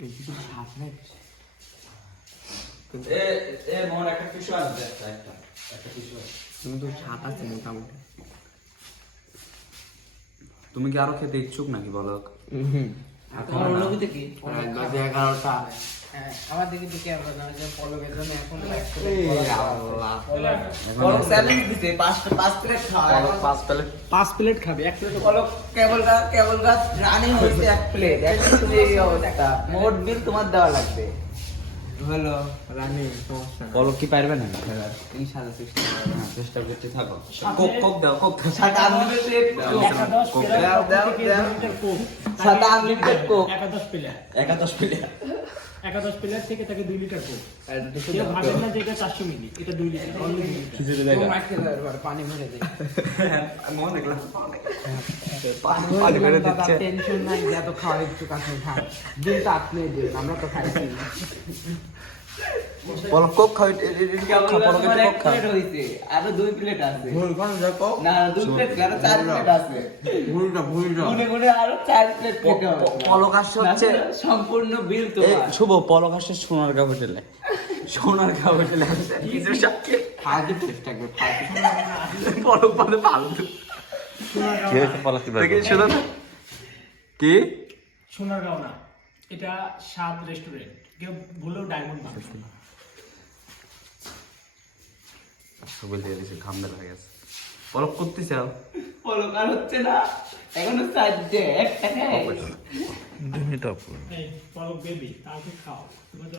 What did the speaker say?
তুমি কি আরো খেতে ইচ্ছুক নাকি বলো? আমার দিকে দিকে পলকের জন্য এখন 5 প্লেট খাবে। 1 প্লেট কেবল গাছ রানিং হয়েছে 1 প্লেট। মোট বিল তোমার দেওয়া লাগবে। হলো রানি সমস্যা। বলো কি পারবে না? ইনশাআল্লাহ চেষ্টা করতে থাকো। কোক কোক দাও, কোক দাও। সাথে আনলিমিটেড কোক কোক। সাথে unlimited Coke. 11 plate. 11 plate. 11 plate থেকে তাকে 2 লিটার কোক। কেউ ভাবেন না যে এটা 400 মিলি, এটা 2 লিটার, অনলি 2 লিটার। খিচুড়ি দেখা। পানি ভরে দেই। মন দেখলাম। পানি ভরে দিচ্ছে। টেনশন নাই, যত খাওয়া একটু কাছে খা। দিন তো আপনি দিন, আমরা তো খাইছি। বলো কোক খাও, এটা খা, বলো কিন্তু কোক খা। হইছে আরো 2 প্লেট আছে। ভুল কোন দেখো। না 2 প্লেট আরো 4 প্লেট আছে। ভুলটা গুনে গুনে আরো 4 প্লেট খেতে হবে। পলক আসছে হচ্ছে সম্পূর্ণ বিল তো। এই শুভ পলক আসছে সোনারগাঁও হোটেলে। সোনারগাঁও হোটেলে আসছে কিছু সাথে ফালতু টেস্ট থাকবে, ফালতু। পলক পালে ফালতু। কি হয়েছে পলক কি দেখে শুনো না কি সোনারগাঁও না, এটা স্বাদ রেস্টুরেন্ট। কেউ ভুলেও ডায়মন্ড ভাবে। সবাই দিয়ে দিছে, ঘামতে লাগে গেছে। পলক করতে চাও? পলক আর হচ্ছে না, এখনো চাইছে একটা খাই। এই পলক বেবি, তাকে খাও।